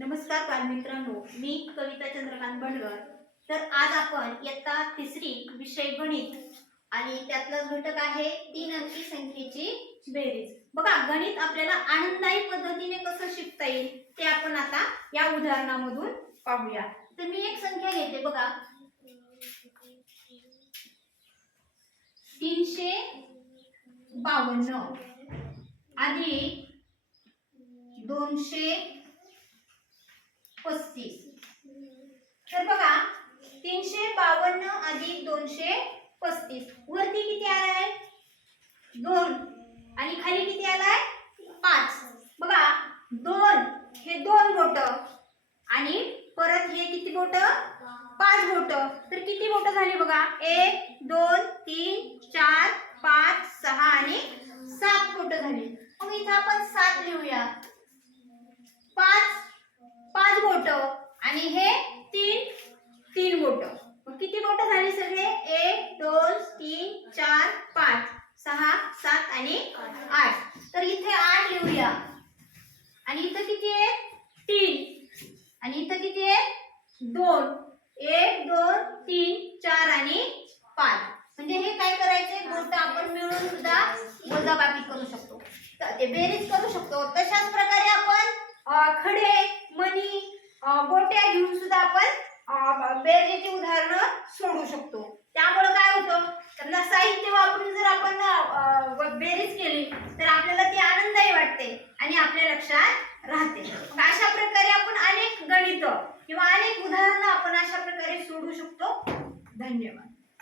नमस्कार बालमित्रांनो मी कविता चंद्रकांत बंडगर तर आज आपण इयत्ता तिसरी विषय गणित आणि त्यातला घटक आहे तीन अंकी संख्येची बेरीज. बघा गणित आपल्याला आनंददायी पद्धतीने कसं शिकता येईल ते आपण आता या उदाहरणामधून पाहूया. तर मी एक संख्या घेते बघा. तीनशे बावन्न. अधिक दोनशे पस्तीस. तर बघा तीनशे बावन्न अधिक दोनशे पस्तीस. वरती किती आलाय? दोन. आणि खाली किती आलाय? पाच. बघा दोन हे दोन बोट आणि परत हे किती बोट? पाच बोट. तर किती बोट झाली बघा? एक दोन तीन चार पाच सहा आणि सात बोट झाली. मग इथं आपण सात लिहूया पाच पाच बोट आणि हे तीन तीन बोट मग किती बोट झाली सगळे एक दोन तीन चार पाच सहा सात आणि आठ. तर इथे आठ लिहूया. आणि इथं किती आहे तीन. आणि इथं किती आहे दोन. एक दोन तीन चार आणि पाच. म्हणजे हे काय करायचे? गोष्ट आपण मिळून सुद्धा वजाबाकी करू शकतो. तर ते बेरीज करू शकतो. तशाच प्रकारे आपण खडे मणी गोट्या घेऊन सुद्धा आपण बेरजेची उदाहरणं सोडू शकतो. साहित्य वापरून जर आपण बेरीज केली तर आपल्याला ती आनंदही वाटते आणि आपल्या लक्षात राहते. अशा प्रकारे आपण अनेक गणित किंवा अनेक उदाहरणं आपण अशा प्रकारे सोडू शकतो. धन्यवाद.